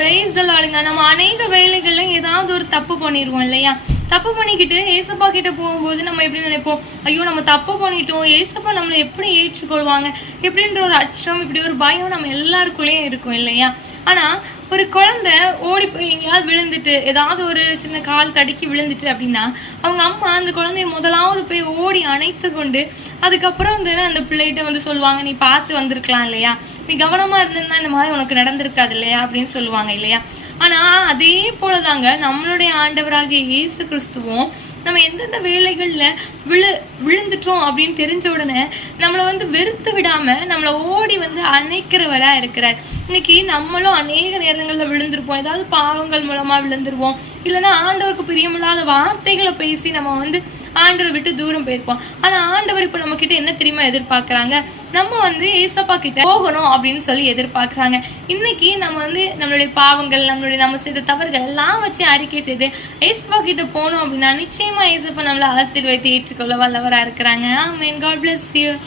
Praise the லார்டுங்க. நம்ம அநேக வேலைகள்ல ஏதாவது ஒரு தப்பு பண்ணிடுவோம் இல்லையா? தப்பு பண்ணிக்கிட்டு ஏசப்பா கிட்ட போகும்போது நம்ம எப்படி நினைப்போம், ஐயோ நம்ம தப்பு பண்ணிட்டோம், ஏசப்பா நம்மளை எப்படி ஏற்றுக்கொள்வாங்க எப்படின்ற ஒரு அச்சம், இப்படி ஒரு பயம் நம்ம எல்லாருக்குள்ளேயும் இருக்கும் இல்லையா? ஆனா ஒரு குழந்தை ஓடி போய் எங்கேயாவது விழுந்துட்டு, ஏதாவது ஒரு சின்ன கால் தடுக்கி விழுந்துட்டு அப்படின்னா அவங்க அம்மா அந்த குழந்தைய முதலாவது போய் ஓடி அணைத்து கொண்டு அதுக்கப்புறம் வந்து அந்த பிள்ளைகிட்ட வந்து சொல்லுவாங்க, நீ பார்த்து வந்திருக்கலாம் இல்லையா, நீ கவனமா இருந்திருந்தா இந்த மாதிரி உனக்கு நடந்திருக்காது இல்லையா அப்படின்னு சொல்லுவாங்க இல்லையா? ஆனா அதே போலதாங்க நம்மளுடைய ஆண்டவராகிய இயேசு கிறிஸ்துவும் நம்ம எந்தெந்த வேலைகள்ல விழுந்துட்டோம் அப்படின்னு தெரிஞ்ச உடனே நம்மளை வந்து வெறுத்து விடாம நம்மளை ஓடி வந்து அணைக்கிறவரா இருக்கிறார். இன்னைக்கு நம்மளும் அநேக நேரங்கள்ல விழுந்திருப்போம், ஏதாவது பாவங்கள் மூலமா விழுந்துருவோம், இல்லைன்னா ஆண்டவருக்கு பிரியமில்லாத வார்த்தைகளை பேசி நம்ம வந்து ஆண்டவரை விட்டு தூரம் போயிருப்போம். ஆனா ஆண்டவர் இப்ப நம்ம கிட்ட என்ன தெரியுமா எதிர்பார்க்கறாங்க, நம்ம வந்து ஏசப்பா கிட்ட போகணும் அப்படின்னு சொல்லி எதிர்பார்க்கறாங்க. இன்னைக்கு நம்ம வந்து நம்மளுடைய பாவங்கள், நம்ம செய்த தவறுகள் எல்லாம் வச்சு அறிக்கை செய்து ஏசப்பா கிட்ட போனோம் அப்படின்னா நிச்சயமா ஏசப்பா நம்மளை ஆசீர்வதித்து ஏற்றுக்கொள்ள வல்லவரா இருக்கிறாங்க. ஆமென். God bless you.